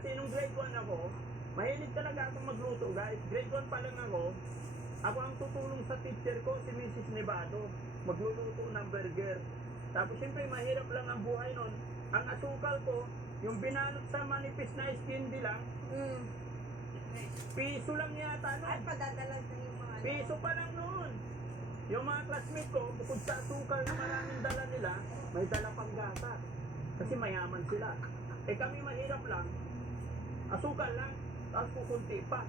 Kasi nung grade 1 ako, mahilig talaga akong magluto guys. Grade 1 pa lang ako ang tutulong sa teacher ko, si Mrs. Nevado, magluluto ng burger. Tapos siyempre mahirap lang ang buhay nun. Ang asukal ko, yung binalot sa manipis na candy lang, piso lang yata nun. Ay, padadalag na yung mga Piso pa lang noon. Yung mga classmate ko, bukod sa asukal na maraming dala nila, may dala pang gata. Kasi mayaman sila. Eh kami mahirap lang, asukal lang, tapos kukunti pa.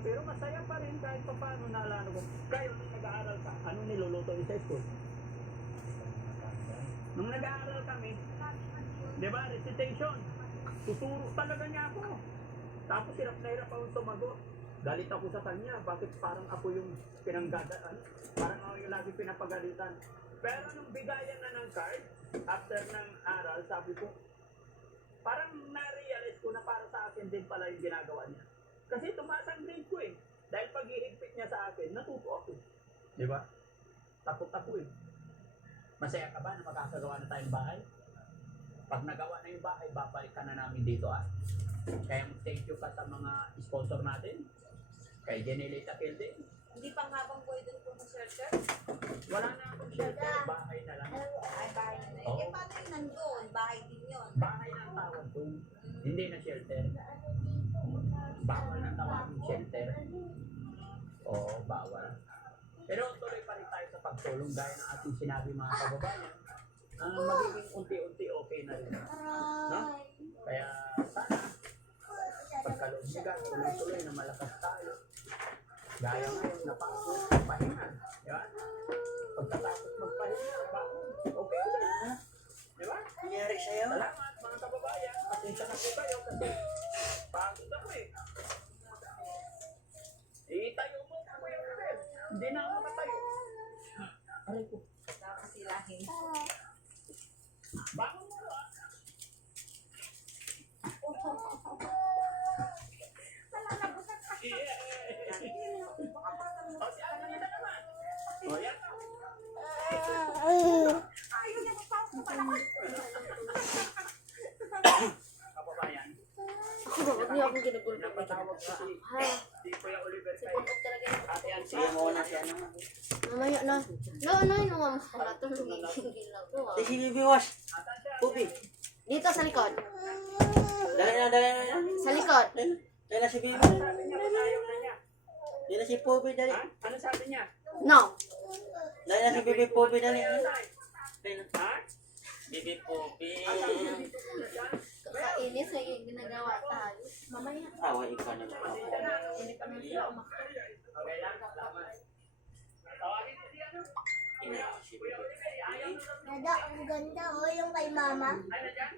Pero masaya pa rin kahit pa paano naalala ko. Kayo nung nag-aaral ka, ano niluluto niyo sa school? Nung nag-aaral kami, di ba, recitation, tuturo talaga niya ako. Tapos hirap na hirap ako sumagot. Galit ako sa kanya, bakit parang ako yung pinanggadaan, parang ako yung lagi pinapagalitan. Pero nung bigayan na ng card, after ng aral, sabi ko, parang na-realize ko na para sa akin din pala yung ginagawa niya. Kasi tumaas ang grade ko eh. Dahil pag-ihigpit niya sa akin, natuto ako. Di ba? Takot ako eh. Masaya ka ba na makakagawa na tayong bahay? Pag nagawa na yung bahay, babalik ka na namin dito ah. Kaya thank you pa sa mga sponsor natin. Kay Jenelita Kilde. Hindi pang habang buhay doon po sa shelter? Wala na akong shelter, bahay na lang. Ay, bahay na na. Oo. Eh, paano yung nandun? Bahay din yun. Bahay na ang tawag doon. Hindi na shelter. Bawal na tawagin shelter. Oo, bawal. Pero tuloy pa rin tayo sa pagtulong dahil ng ating sinabi mga kababayan. Magiging unti-unti okay na rin. No? Kaya sana, pagkaloob niya, tuloy-tuloy na malakas tayo. Gaya ngayon, napagod, pahinga. Di ba? Pagkatapos magpahinga, okay ulit. Di ba? Nangyari sa'yo? Salamat mga kababayan. Pasensya na po kayo kasi pagod ako eh. Itayo mo ako yung rep. Hindi na ako makatayo. Aray ko. Nakasilahin. Bangon mo ah. Wala na bukas. O si Anita naman. O yan. Ayaw niya magpapasok pa naman. Kababayan. Huwag niyo akong ginagulong. Napatawag ko si Kuya Oliver kay Pagod talaga yung Ate Ansi. Sige mo na siya naman. mamaya na. No, naman. Wala to lumigil ako. Di si Bibi Wash. Pupi. Dito sa likod. Dali na, dali na. Sa likod. Dali na si Bibi. Sabi niya, ayaw na niya. Dali na si Pupi, dali. Ha? Ano sabi niya? No. Dali na si Bibi Pupi, dali. Ano Dali tayo? na. Ha? Bibi Pupi. Ang sabi niya dito muna dyan. Kakainis na yung ginagawa tayo. Mamaya. Awa, ikaw na. Pasensya na. Hindi pa naman sila umakit. Okay lang, salamat. Tawagin ko si ano? Ina si Kuya Bibi. Oliver, ayaw na. Dada, ang ganda oh, yung kay mama. Ay, na dyan?